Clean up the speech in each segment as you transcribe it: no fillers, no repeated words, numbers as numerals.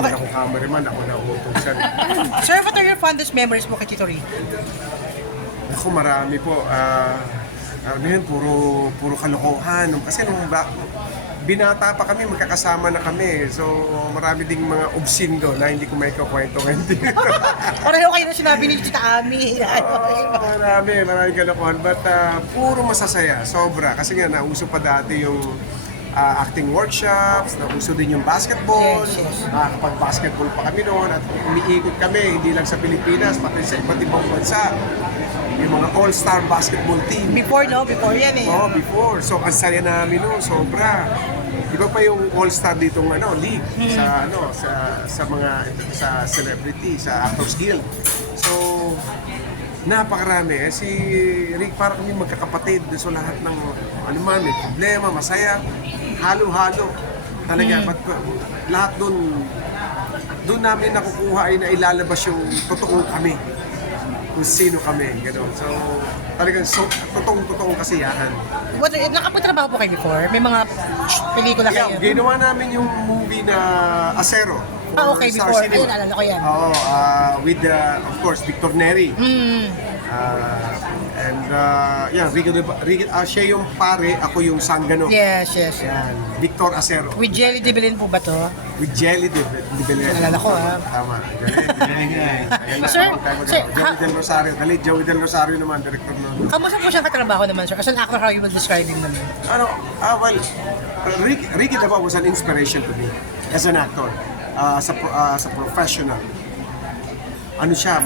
Okay. ako cameraman, ako na uutusan. Sir, what are your fondest memories mo kay Tito Rick? Ako marami po. Ngayon, puro kalokohan. Kasi binata pa kami, magkakasama na kami. So, marami ding mga obscene doon na hindi ko may kakwento ngayon dito. Pareho kayo na sinabi ni Tita Ami. Marami kalokohan. But puro masasaya, sobra. Kasi nga, nauso pa dati yung acting workshops, nauso din yung basketball. Yes, yes. Nakakapag-basketball pa kami noon at umiikot kami, hindi lang sa Pilipinas, pati sa iba't ibang bansa. Yung mga all-star basketball team. Before, no? Before yan eh. Oo, before. So, ang saya namin noon, sobra. Iba pa yung all-star ditong league sa mga sa celebrity, sa Actors Guild. So, napakarami. Si Rick, parang kami magkakapatid. So, lahat ng may problema, masaya, halo-halo. Talaga, lahat doon namin nakukuha ay nailalabas yung totoong kami. Kung sino kami, gano'n. So, talagang totoong kasiyahan. Nakapagtrabaho po kayo before? May mga pelikula kayo? Yeah, ginawa namin yung movie na Acero. Okay, Star before. Cinema. Ayun, alala ko yan. Oo, with, of course, Victor Neri. Siya yung pare, ako yung sanggano. Yes, yes. Yan, Victor Acero. With Jelly de Belen po ba to? With Jelly de Belen. Alala ko, Tama. Galing nga eh. Sir, Joey Del Rosario. Joey Del Rosario naman, director nun. Kamusta po siyang katrabaho naman, sir? As an actor, how you will describe him naman? Ricky Davao was an inspiration to me as an actor, as a professional. Ano siya,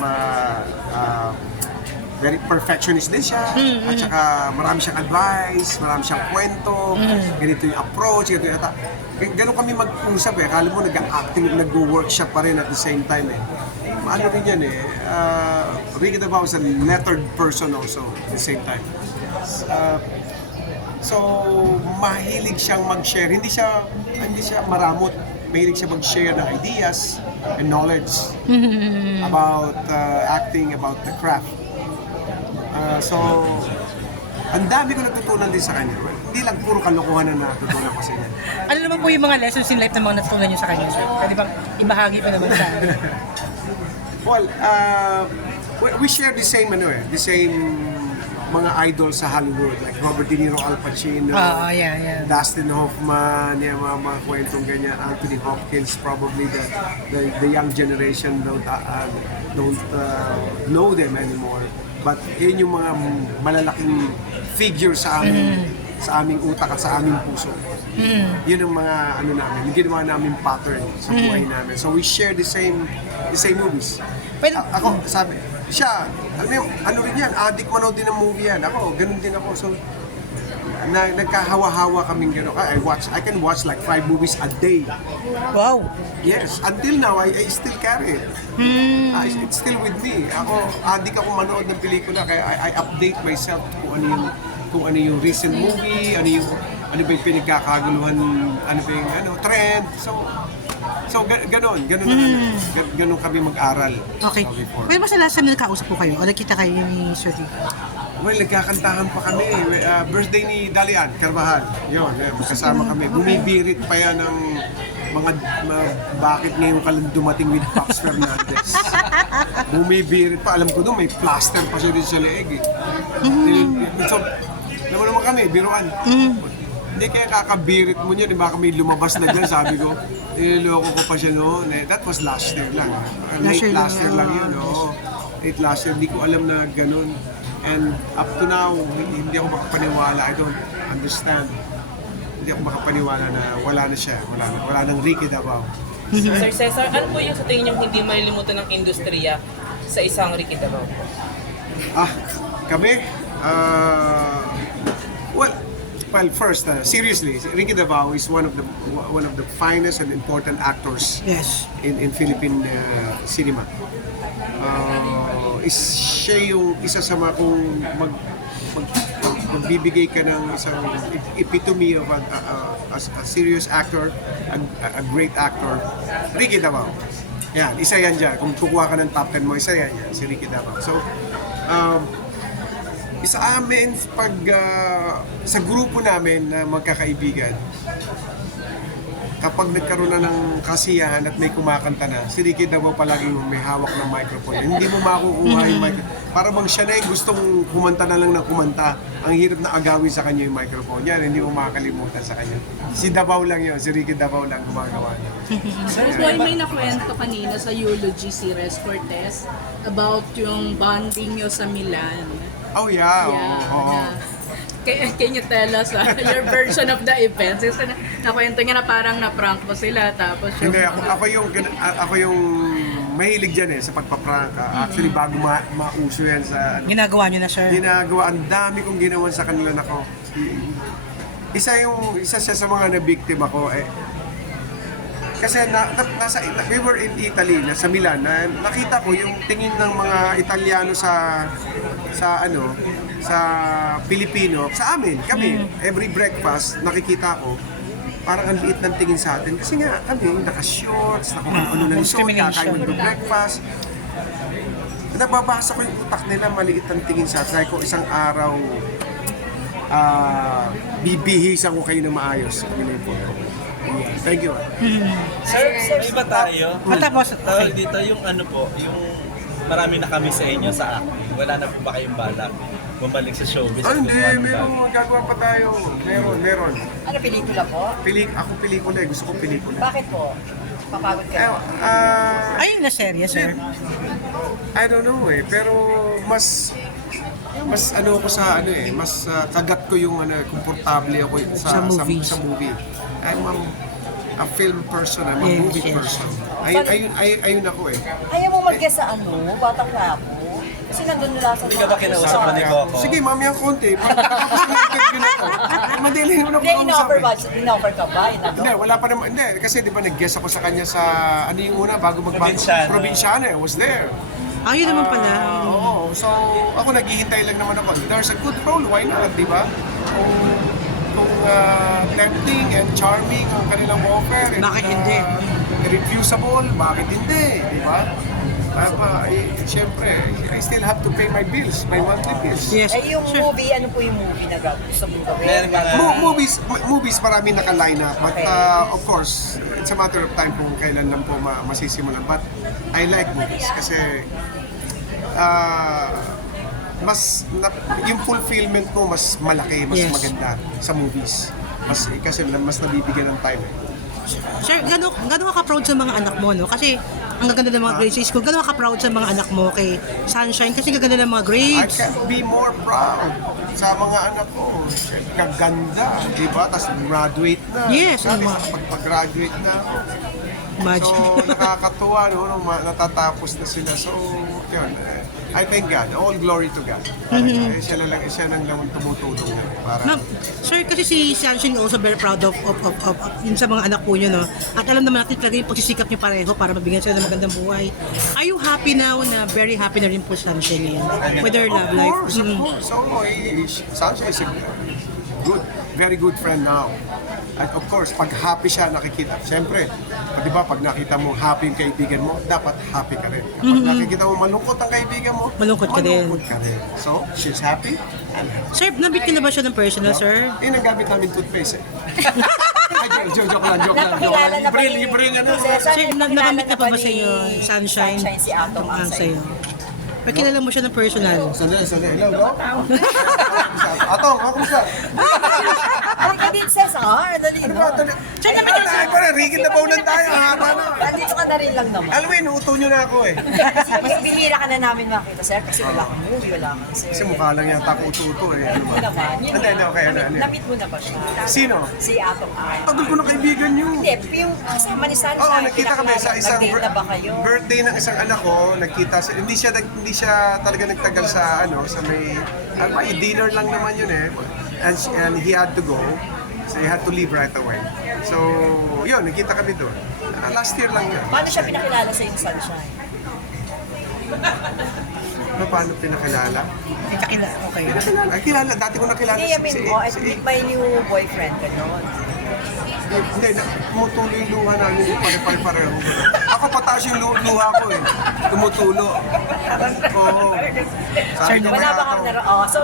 very perfectionist din siya, at saka marami siyang advice, marami siyang kwento, ganito yung approach, ganito yung Ganun kami mag-usap eh, kala mo nag-acting, nag-workshop pa rin at the same time eh. Ano rin yan eh, Ricky Davao is a lettered person also at the same time. So, mahilig siyang mag-share, hindi siya maramot, mahilig siya mag-share ng ideas and knowledge about acting, about the craft. So, ang dami ko natutunan din sa kanya. Hindi lang puro kalokohan na natutunan ko sa kanya. Ano naman po yung mga lessons in life na mga natutunan niyo sa kanya, sir? Pwede bang ibahagi pa naman sa akin? Well, we share the same mga idols sa Hollywood, like Robert De Niro, Al Pacino, yeah. Dustin Hoffman, yung mga kwentong ganyan, Anthony Hopkins, probably the young generation don't know them anymore. But yun yung mga malalaking figure sa aming utak at sa aming puso. Yun ang mga namin, yung ginawa namin pattern sa buhay namin. So we share the same movies. Ako, sabi, siya, ano rin yan, addict manood din ng movie yan. Ako, ganun din ako. So, nagkahawa-hawa kaming gano'n. I can watch like 5 movies a day. Wow! Yes, until now, I still carry it. It's still with me. Ako, addict ako manood ng pelikula, kaya I update myself kung ano yung recent movie, ano ba yung pinagkakaguluhan, ano ba yung trend. So ganon kami mag-aral. Okay. When was the last time na nakausap po kayo o nakita kayo ni Sir Rick? Well, nagkakantahan pa kami. Birthday ni Dalian Carvajal. Yun, magkasama kami. Bumibirit pa yan ng mga bakit ngayon ka lang dumating with Pax Fernandez. Bumibirit pa. Alam ko doon, may plaster pa siya dito sa leeg eh. So, alam mo naman kami, biruan. Hindi kaya kakabirit mo niya, baka may lumabas na dyan, sabi ko. Niloloko ko pa siya noon. That was last year lang. Late last year lang yun. Late last year, hindi ko alam na ganun. And up to now, hindi ako makapaniwala. I don't understand. Hindi ako makapaniwala na wala na siya. Wala nang Ricky Davao. Sir Cesar, ano po yung sa tingin niyong hindi malilimutan ng industriya sa isang Ricky Davao? Kami? Well, first, seriously, Ricky Davao is one of the finest and important actors in Philippine cinema. Siya yung isa sa mga kung magbibigay ka ng isang epitome of a serious actor, a great actor, Ricky Davao. Yan, isa yan dyan. Kung kukuha ka ng top 10 mo, isa yan si Ricky Davao. So, isa amin sa grupo namin na magkakaibigan, kapag nagkaroon na ng kasiyahan at may kumakanta na, si Ricky Davao palagi may hawak ng microphone. Hindi mo makukuha yung microphone. Para bang siya na yung gustong kumanta na lang ng kumanta. Ang hirap na agawin sa kanya yung microphone. Yan, hindi mo makakalimutan sa kanya. Si Davao lang yun, si Ricky Davao lang gumagawa niya. Boy, may nakwento kanina sa eulogy si Res Cortez about yung bonding nyo sa Milan. Oh yeah, Yeah. oo. Can you tell us your version of the events? Kasi nakwento niya na parang na-prank mo sila tapos yung... Hindi, ako yung mahilig dyan sa pagpaprangka. Actually, bago mauso yan sa... Ginagawa nyo na, sir. Ginagawa, ang dami kong ginawa sa kanila na ko. Isa siya sa mga nabiktima ko kasi we were in Italy, sa Milan, na nakita ko yung tingin ng mga Italiano sa Pilipino, sa amin, kami, every breakfast, nakikita ko, parang ang liit ng tingin sa atin. Kasi nga, kami, naka-shorts, ano lang suot, kakain mag-breakfast. Nababasa ko yung utak nila, maliit ang tingin sa atin. Sabi ko, isang araw, bibihisan ko kayo na maayos. Thank you. Sir, may iba tayo. Matapos, Tawag okay. dito yung ano po, yung marami na kami sa inyo sa acting. Wala na po ba kayong balak bumalik sa showbiz? at Hindi, gumawa ng meron, bago? magagawa pa tayo. Meron. Ano, pelikula po? Ako pelikula gusto ko pelikula. Bakit po? Papagod Eh, kayo? Ayun na serye, sir. I don't know pero mas ano ako sa mas kagat ko yung komportable ako Sa movies. sa movie. I'm a film person, I'm a Yes, movie yes. person. Ayun ako Ayaw mo mag-guess sa ano? Batang na ako. Kasi nandun nila sa Hindi ka ba kinausap mo ni Coco? Sige, mamaya konti. Madali mo na Hindi, in-offer ba? kausapin. In-offer ka ba? Hindi, wala pa naman. Hindi, kasi di ba nag-guest ako sa kanya sa, ano yung una, bago Provinciano. Provinciano, I was there. Ayun naman pala. Oo, so ako naghihintay lang naman ako. There's a good role, why not, di ba? Kung tempting and charming ang kanilang offer. And, Bakit hindi? Irrefusable, bakit hindi, di ba? Siyempre, I still have to pay my bills, my monthly bills. Yes. Eh, yung Sir. movie, ano po yung movie na gusto mong gawin? Meron mga... Movies marami naka-line up, but of course, it's a matter of time kung kailan lang po masisimulan. But I like movies kasi yung fulfillment mo mas malaki, mas Yes. maganda sa movies. Kasi mas nabibigyan ng time. Sir, gano'n ka proud sa mga anak mo, no? Kasi ang gaganda ng mga grades sa school. Gano'n ka proud sa mga anak mo kay Sunshine? Kasi gaganda ng mga I grades. can't be more proud sa mga anak ko. Kaganda, di ba? Tapos graduate na. Yes, Sabi, ano. pag-graduate na ako. Imagine. So, nakakatuwa, natatapos na sila. So, yun. I thank God. All glory to God. Siya lang naman tumutulong para... Ma'am, sir, kasi si Sunshine also very proud of yun sa mga anak po niyo, no? At alam naman natin talaga yung pagsisikap niyo pareho para mabigyan sila ng magandang buhay. Are you happy now na very happy na rin po Sunshine ngayon with her love life? Of course. So, Sunshine is a very good friend now. At of course, pag happy siya nakikita, siyempre, di ba, pag nakita mo happy yung kaibigan mo, dapat happy ka rin. Pag nakikita mo malungkot ang kaibigan mo, Malungkot ka din. malungkot ka rin. So, she's happy, I'm happy. Sir, nabit ka na ba siya ng personal, sir? Nagamit namin toothpaste Ay, joke lang. Nakilala na ba ni... Libre nga Sir, nakamit na pa ba sa iyo, Sunshine? Sunshine si Atom ang Ang sa'yo. Pag kilala mo siya ng personal. Sandali. Hello? Atong, ako sa. Ano ka din, Cesar? Dali Ano na. ba? Sir, naman yung Ricky na baunan tayo. Haba na. Nandito ka na rin lang naman. Alam mo, inuuto nyo na ako Kasi mas bihira ka na namin makita, sir. Kasi wala kang movie, wala kang sir. Kasi mukha lang yata ako uto-uto Ano Hindi ba? naman. Yun Hindi, okay. Ano? Na-meet mo na ba siya? Sino? Si Atom Ay. Tagal ko na kaibigan nyo. Hindi, yung kasama ni Sunshine. Oo, nakita kami sa isang Nag-date na ba kayo? birthday ng isang anak ko, nagkita sa hindi siya talaga nagtagal sa sa may dinner lang naman yun and he had to go. So he had to leave right away. So, yun, nakita kami doon. Last year lang yun. Paano siya pinakilala sa yung Sunshine? Paano pinakilala? Okay. Kilala. Dati ko nakilala Hindi, I mean, may new boyfriend, gano'n. Hindi, tumutulo yung luha namin. Pare-pareho. Ako pataas yung luha ko Tumutulo. Oo. Sabi ko, Wala ba kang so,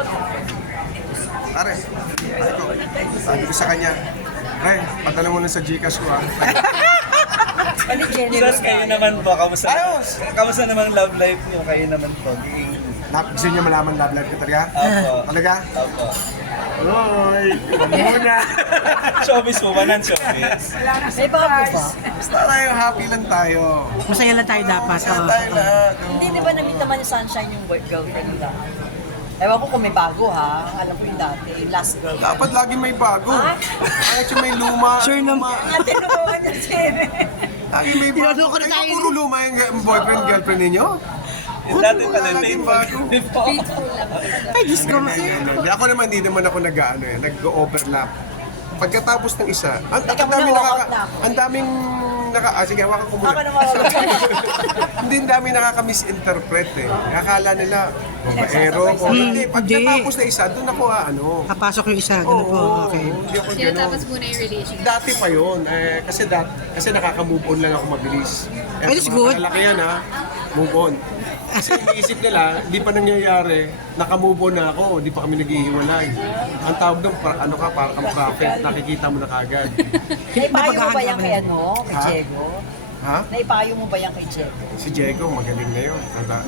Pare, sabi ko sa kanya, Ay, padala mo na sa Gcash ko ah. Pali Sir, generous kayo ka. naman po, kamusta? Ayos! Kamusta namang love life niyo? Kayo naman po. Gusto niyo malaman love life ko talaga? Opo. Talaga? Opo. Hoy! Muna! Showbiz po ba? Non-showbiz? May baka po ba? Basta tayo, happy lang tayo. Masaya lang tayo dapat. Masaya Oo. tayo lahat. Hindi, di ba na-meet naman yung Sunshine yung girlfriend nila? Ewan ko kung may bago ha. Alam ko yung dati, yung last girlfriend. Dapat lagi may bago. Ah? Kahit yung may luma. Sure naman. Ate, naman niya siya. Lagi may bago. Tinanong ko na tayo. Ay, puro luma yung boyfriend, girlfriend ninyo? Yung dati pa din, Laging bago. Ay, Diyos ko. Hindi, ako naman, hindi naman ako nag-ano eh, nag-overlap. Pagkatapos ng isa, ang Teka daming muna, walk out na ako. ang daming sige, hawakan ko Ako muna. naman. Hindi ang daming nakaka-misinterpret eh. Akala nila, babaero ko. Hindi, pagkatapos na isa, doon ako Kapasok yung isa. Ganun po. Okay. Hindi ako ganun. Tinatapos muna yung relationship. Dati pa yun, kasi nakaka-move on lang ako mabilis. Ay, that's good. Malaki yan ha, move on. Kasi iniisip nila, hindi pa nangyayari, naka-move on na ako, hindi pa kami naghihiwalay. Ang tawag doon, para kang prophet, nakikita mo na kagad. Naipayo mo ba yan kay kay Ha? Diego? Ha? Naipayo mo ba yan kay Diego? Si Diego, magaling na yun.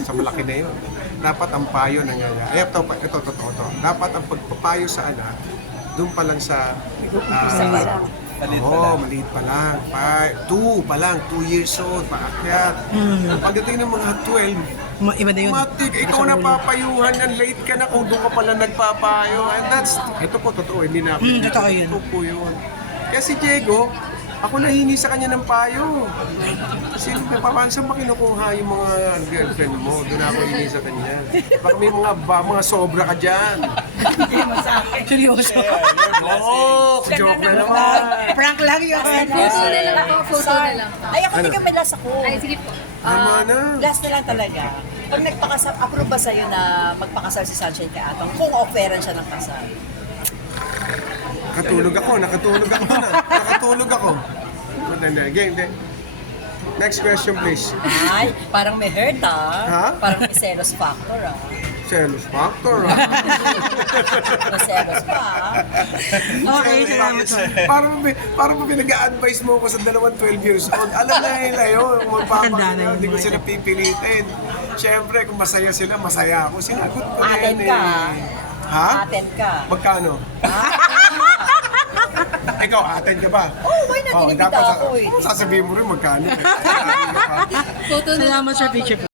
Sa malaki na yun. Dapat ang payo nangyayari. Ay, ito, totoo to. Dapat ang pagpapayo sa anak, doon pa lang sa... Maliit pa Oo, lang. maliit pa lang. 2 years old, paakyat. Pagdating ng mga 12, Iba na yun. matik, ikaw na papayuhan yan, late ka na kung doon ka pala nagpapayo. And ito po, totoo, hindi na ako. Totoo yun. Ito po yun. Kaya si Diego, ako nahingi sa kanya ng payo. Kasi paano saan ba kinukuha yung mga girlfriend mo? Doon ako hihingi sa kanya. Baka may mga sobra ka dyan. Seryoso. Oo, joke na naman. Prank lang yun. Photo na lang po, photo na lang po. Ay, ako hindi ka may last ako. Ay, sige po. Tama na. Last na lang talaga. Pag nagpakasal, approve ba sa'yo na magpakasal si Sunshine kay Atong kung offeran siya ng kasal? Nakatulog ako na. Nakatulog ako. Game. Next question, please. Ay, parang may hurt Ha? Parang may selos factor Selos factor, May selos pa Okay, salamat po. Parang pinag-a-advise mo ko sa 12 years old. Alam na nila yun. Matanda na yun. Hindi ko sila pipilitin. Siyempre, kung masaya sila, masaya ako. Sinagot ko na Aten yan ka. Ha? Attend ka. Magkano? Ikaw, aten ka ba? Oh, why not? Tinipid ako eh. Sasabihin mo rin magkano. Photo na lang Salamat po sa ako. picture.